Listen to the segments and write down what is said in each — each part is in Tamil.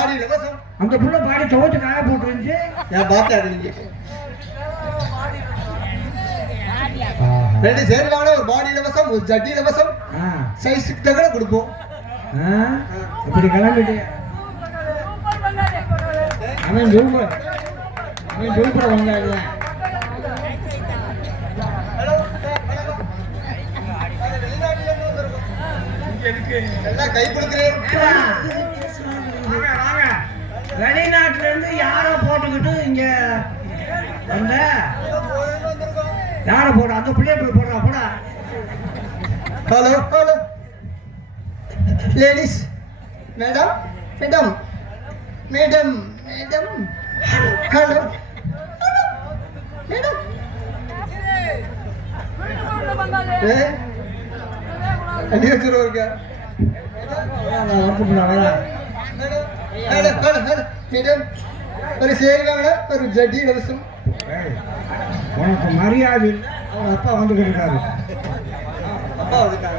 பாடி அந்த புள்ள பாடி துவச்சு காய போட்டுருந்துச்சு என் பார்த்தா நீங்க ரெண்டு சேர்வான ஒரு பாடி இலவசம் ஒரு ஜட்டி இலவசம். சைஸுக்கு தகட கொடுப்போம். ஆ? இப்படி கிளம்பிட்டு அவன் டூப்பர் அவன் டூப்பர் வந்தாங்க எல்லாம் கை கொடுக்குறேன். வெளிநாட்டுல இருந்து யாரோ போட்டுக்கிட்டு இங்க வந்த யாரை போட அந்த பிள்ளைய போய் போடுறா போடா hello hello ladies madam madam madam madam hello madam ஏ அடி வச்சுருவோம் மேடம் மேடம் ஒரு சேருவாங்க ஒரு ஜட்டி இலவசம் உனக்கு மரியாதை அவங்க அப்பா வந்துகிட்டு இருக்காரு அப்பா வந்துட்டாங்க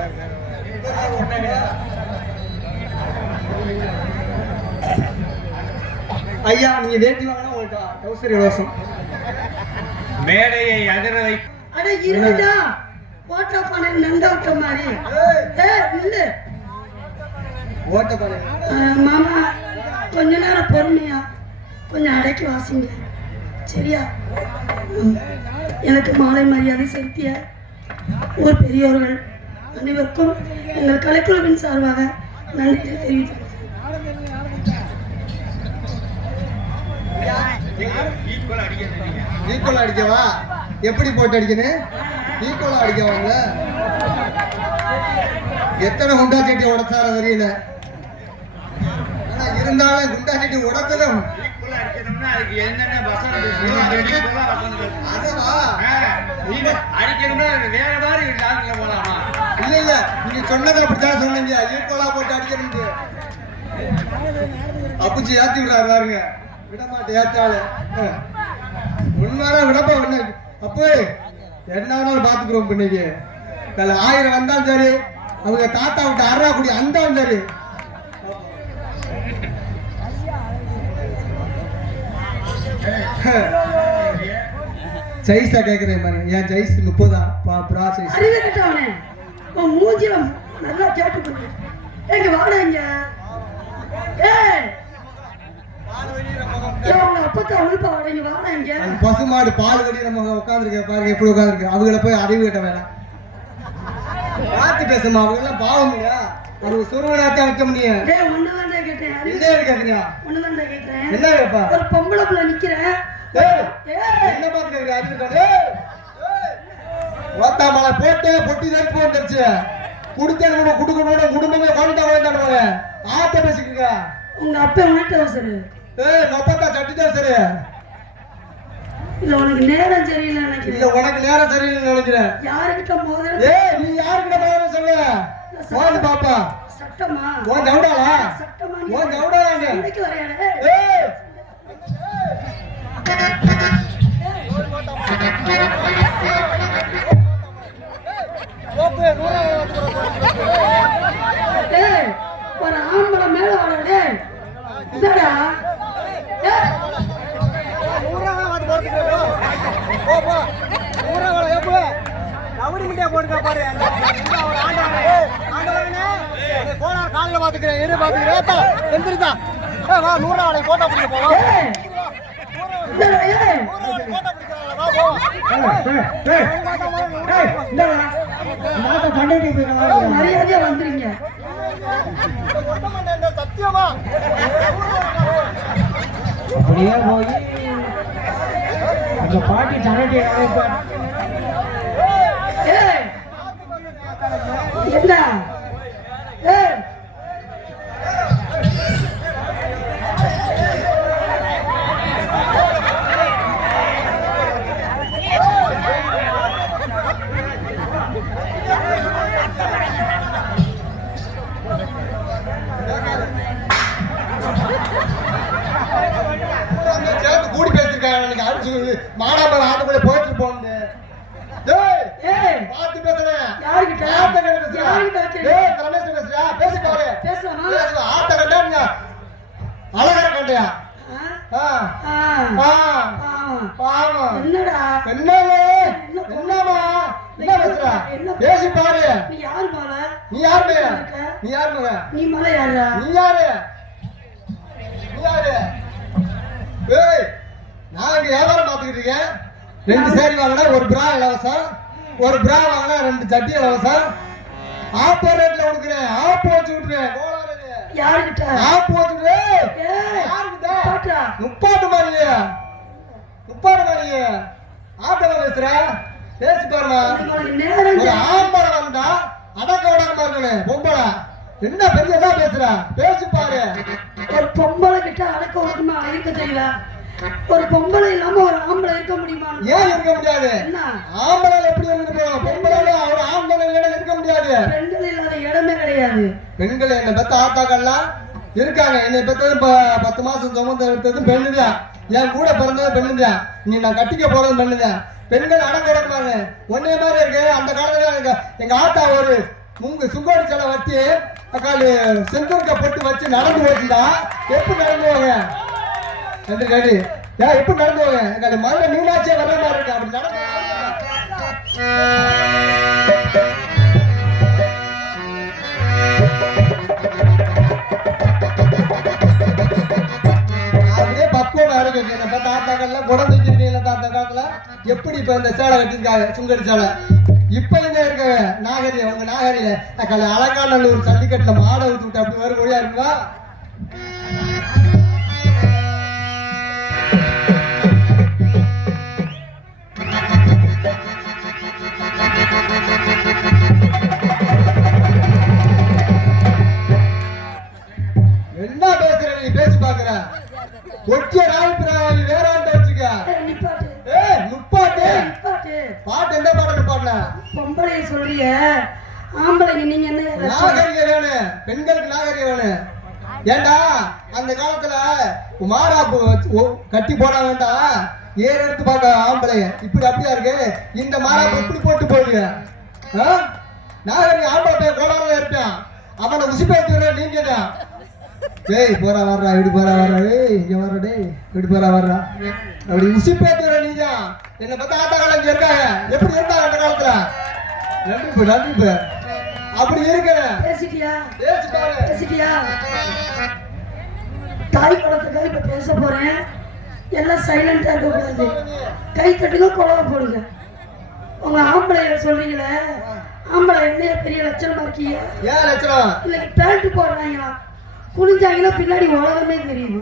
ஐயா நீங்க வேட்டி வாங்கினா உங்களுக்கு டவுசர் இலவசம் மேடையை அதிர வை. அட இருடா. ஓட்ட பண்ண நந்தோட்ட மாதிரி. ஏய். இல்லு ஓட்ட பாரு மாமா கொஞ்ச நேரம் பொறுமையா கொஞ்சம் அடக்கி வாசிங்க. சரியா? எனக்கு மாலை மரியாதை செலுத்திய ஊர் பெரியோர்கள் அனைவருக்கும் எங்கள் கலைக்குழுவின் சார்பாக நன்றியை தெரிவித்துக் ஈக்குவல் அடிக்கவா? எப்படி போட்டு அடிக்கணும் ஈக்குவலா அடிக்கவாங்க எத்தனை குண்டா கட்டி உடச்சார தெரியல ஆனா இருந்தாலும் குண்டா சட்டி உடச்சதும் ஈக்குவலா அடிக்கணும்னா அதுக்கு என்னென்ன வசனம் பேசணும், ஈக்குவலா வசனம் பேசணும். அதுவா? ஆ, நீங்க அடிக்கணும்னா அது வேற மாதிரி டான்ஸ்ல போலாமா இல்ல இல்ல. நீங்க சொன்னதை அப்படித்தான் சொன்னீங்க. ஈக்குவலா போட்டு அடிக்கணும்னு அப்புச்சி ஏத்தி விடுறாரு பாருங்க. விட மாட்டேன் ஏத்தாளு உண்மையான விடப்பா ஒண்ணு அப்போ என்னாலும் பாத்துக்கிறோம் இன்னைக்கு கல ஆயிரம் வந்தாலும் சரி அவங்க தாத்தா விட்டு அறா குடி அந்தாலும் சரி. சைஸா கேக்குறேன் பாருங்க என் சைஸ் முப்பதா? ப்ரா சைஸ் உன் மூஞ்சில நல்லா கேட்டு எங்க வாடா இங்க. பசுமாடு பால் கடி நம்ம உட்காந்துருக்க பாருங்க எப்படி உட்காந்துருக்கு அவங்கள போய் அறிவு கட்ட வேணாம் பார்த்து பேசுமா அவங்க எல்லாம் பாவம் அவங்க சுருவனாத்தான் வைக்க முடியும். டேய் ஒண்ணுதான்டா கேட்டேன். அறிவு என்ன கேக்குறீங்க ஒண்ணுதான்டா கேட்டேன். என்ன கேப்பா ஒரு பொம்பளை புள்ள நிக்கிறேன் ஏய், ஏய் என்ன கேக்குற அறிவு கட்ட ஓத்தா மலை போட்டு பொட்டி தான் வந்துருச்சு. குடுத்த நம்ம குடுக்கணும் குடும்பமே கொண்டு வேண்டாம் ஆத்த பேசிக்கங்க. உங்க அப்பா வீட்டு அவசரு. ஏய் மொத்தத்தா சட்டி தான் சரி இல்ல உனக்கு நேரம் சரியில்லை இல்ல நினைக்கிறேன் உனக்கு நேரம் சரியில்லைன்னு நினைக்கிறேன். யாருக்கிட்ட முதல்ல ஏய் நீ யாருக்கிட்ட பேர சொல்லு போது பாப்பா. சட்டமா உன் ஜவுடாளா சட்டமா உன் ஜவுடாளா நீ? வரையாடே ஏய்! ஏய் இதாடா ஏய் மரியாதையா வந்துருங்க அப்படியே போய் அந்த பாட்டி தரட்டி என்ன ஏய் பார்த்து பேசுறேன் யாருக்கிட்ட வச்சு? டேய் ரமேஷ் பேசுறியா? பேசி பாரு பேசலாமா? பேசுவா ஆத்த கண்டாங்க அழகர கண்டையா. பாவம். என்னடா? என்னவே என்னமா என்ன பேசுற? பேசி பாரு. நீ யாரு மால? நீ யார் மக நீ யார் நீ மலை யாரா நீ யாரு? நீ யாரு? ஏய் நான் இங்க வியாபாரம் பார்த்துக்கிட்டு இருக்கேன். ரெண்டு சேரி வாங்கினா ஒரு பிரா இலவசம். ஒரு பிரா வாங்கினா ரெண்டு சட்டி இலவசம் ஆப்போ ரேட்ல கொடுக்குறேன் ஆப்போ வச்சு விட்டுறேன் யாருக்கிட்ட? ஆப்போ வச்சுடுறேன் யாருக்கிட்ட? பாட்டா? முப்பாட்டு மாதிரி முப்பாட்டு மாதிரி ஆட்டமா பேசுற. பேசி பாருமா. உங்களுக்கு நேரம் ஒரு ஆம்பளை வந்தா அடக்க உடக்கமா இருக்கணும் பொம்பளை. என்ன பெரியதா பேசுற? பேசி பாரு. ஒரு பொம்பளை கிட்ட அடக்க ஒடுக்கமா இருக்க தெரியல. ஒரு பொம்பளை இல்லாம ஒரு ஆம்பளை இருக்க ஏன் இருக்க முடியாது? என்ன? ஆம்பளை எப்படி இருக்க முடியும் பொம்பளை ஒரு ஆம்பளை இல்லைன்னா இருக்க முடியாது. பெண்கள் இல்லாத இடமே கிடையாது. பெண்கள் என்ன பெத்த ஆத்தாக்கள்லாம் இருக்காங்க. என்னை பெத்தது ப- பத்து மாசம் சுமந்து எடுத்தது பெண்ணுதான். என் கூட பிறந்தது பெண்ணுதான். நீ நான் கட்டிக்க போறது பெண்ணுதான். பெண்கள் அடங்கிடமாங்க ஒன்னே மாதிரி இருக்கு. அந்த காலத்துல எங்க எங்க ஆத்தா ஒரு முங்கு சுங்கோடி சிலை வச்சு அக்காளி செந்தூர்க்க பொட்டு வச்சு நடந்து போச்சுடா. எப்படி நடந்து போங்க? ரெண்டு கேடி ஏன் எப்படி நடந்து போங்க அந்த மரண மீனாட்சியே வர மாதிரி இருக்கு. அப்படி நடந்து அப்படியே பக்குவமா இருக்கு என்ன பார்த்த தாத்தாக்கள்லாம் குடம் தாத்தா காலத்துல எப்படி இப்ப இந்த சேலை கட்டியிருக்காங்க? சுங்கடி சேலை. இப்ப இங்க இருக்க நாகரிகம். உங்க நாகரிகம். அக்கால ஜல்லிக்கட்டுல மாடை விட்டு விட்டு அப்படி வரும் மொழியா இருக்குங்களா பாட்டு எந்த பாட்டு பாடல? பொம்பளைய சொல்றிய. ஆம்பளைங்க நீங்க என்ன நாகரிகம் வேணும் பெண்களுக்கு நாகரிகம் வேணும் ஏண்டா அந்த காலத்துல ஓ, கட்டி போட வேண்டாம் ஏர் எடுத்து பார்க்க ஆம்பளைய இப்படி அப்படியா இருக்கு? இந்த மாறாப்பு இப்படி போட்டு போடுங்க ஆ? நாகரிகம் ஆம்பளை பையன் கோலால இருப்பான் அவனை உசுப்பேத்தி விட நீங்க தான் டேய் போறா வர்றா இப்படி போறா வர்றா ஏய் இங்க வர்றா டேய் இப்படி போறா வர்றா. அப்படி உசுப்பேத்தி விட நீங்க என்ன பார்த்தா ஆட்ட காலம் இருக்காங்க. எப்படி இருந்தாங்க அந்த காலத்துல? நன்றி நன்றி அப்படி இருக்கிறேன் பேசிட்டியா? பேசிட்டியா? தாய் குளத்துக்காக இப்ப பேச போறேன். எல்லாம் சைலண்டா இருக்க கூடாது. கை தட்டுங்க குழவை போடுங்க. உங்க ஆம்பளைய சொல்றீங்களே? ஆம்பளை என்ன பெரிய லட்சணமா இருக்கீங்க? ஏன் லட்சணம்? இல்லைங்க பேண்ட் போடுறாங்களா? குனிஞ்சாங்கன்னா பின்னாடி உலகமே தெரியும்.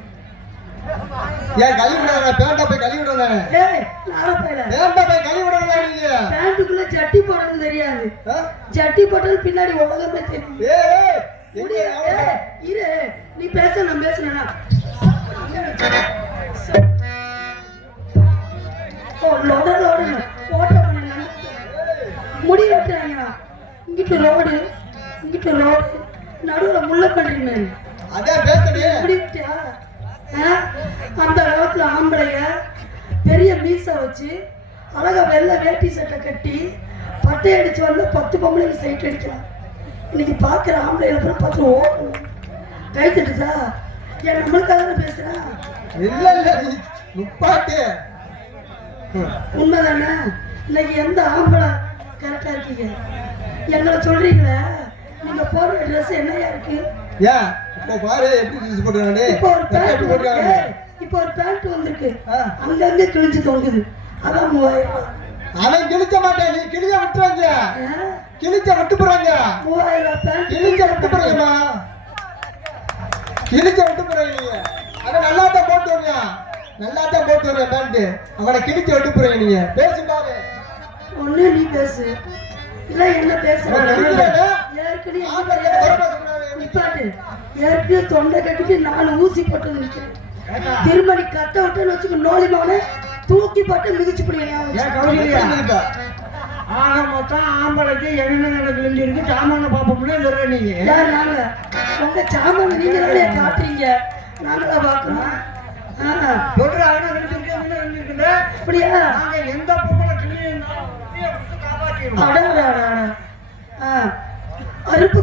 ஏன் கழுவி விடுறாங்க பேண்டா போய் கழுவி நாரப்பையில பேண்டா போய் கழுவி விடுறாங்க நீங்க. பேண்ட்டுக்குள்ள ஜட்டி போடுறது தெரியாது. ஆ? ஜட்டி போட்டது பின்னாடி உலகமே தெரியும். இரு நீ பேச நான் பேசுனா லோட லோடு. ஓட்ட முடி வெட்டுறாங்க இங்கிட்டு ரோடு இங்கிட்டு ரோடு. நடுவுல முள்ள பண்றீங்க அதான் வெட்டியா ஆ? அந்த காலத்துல ஆம்பளைய பெரிய மீசை வச்சு அழகா வெள்ளை வேட்டி சட்டை கட்டி பட்டை அடிச்சு வந்து பத்து பொம்பளைங்க சைட் அடிக்கலாம். இன்னைக்கு பார்க்குற ஆம்பளைகளை அப்புறம் பார்த்து ஓடணும் கை தட்டுதா ஏன் நம்மளுக்காக பேசுறேன் இல்ல இல்ல முப்பாட்டு. உண்மைதானே? இன்னைக்கு எந்த ஆம்பளை கரெக்டா இருக்கீங்க? எங்களை சொல்றீங்களே நீங்க போடுற ட்ரெஸ் என்னையா இருக்கு? ஏன்? பாரு எப்படி இப்போ ஒரு பேண்ட் போட்டுருக்காங்க இப்போ ஒரு பேண்ட் வந்திருக்கு. ஆ. அங்கங்க கிழிஞ்சு தொங்குது. அதான் மூவாயிரம் ரூபாய். அவன் கிழிக்க மாட்டேன் நீ கிழிய விட்டுறாங்க. ஆ? கிழிக்க விட்டு போறாங்க. மூவாயிரம் பேண்ட் விட்டு போறீங்கம்மா. கிழிக்க விட்டு போறீங்க நீங்க. அவன் நல்லா தான் போட்டு வருங்க நல்லா தான் போட்டு வருவேன் பேண்ட்? அவனை கிழிக்க விட்டு போறீங்க நீங்க. பேசி பாரு. ஒண்ணு நீ பேசு. இல்ல என்ன பேசுற? ஏற்கனவே என்ன. நிப்பாட்டு. ஏற்கனவே தொண்டை கட்டிட்டு நாலு ஊசி போட்டு நிற்கிறேன் திரும்ப நீ கத்த விட்டுன்னு வச்சுக்க நோலி மகனை தூக்கி போட்டு மிதிச்சு பிடிங்க? ஆக மொத்தம் ஆம்பளைக்கு என்னென்ன நடக்குதுன்னு சாமான பார்ப்போம்னு சொல்ற நீங்க யார் நாங்க? உங்க சாமான் நீங்க தானே காட்டுறீங்க நாங்களா பார்க்கணும் ஆ, சொல்ற அவனை அப்படியா? நாங்க எந்த பொம்பளை கிளியும் காப்பாற்றிடுவோம் அருப்பு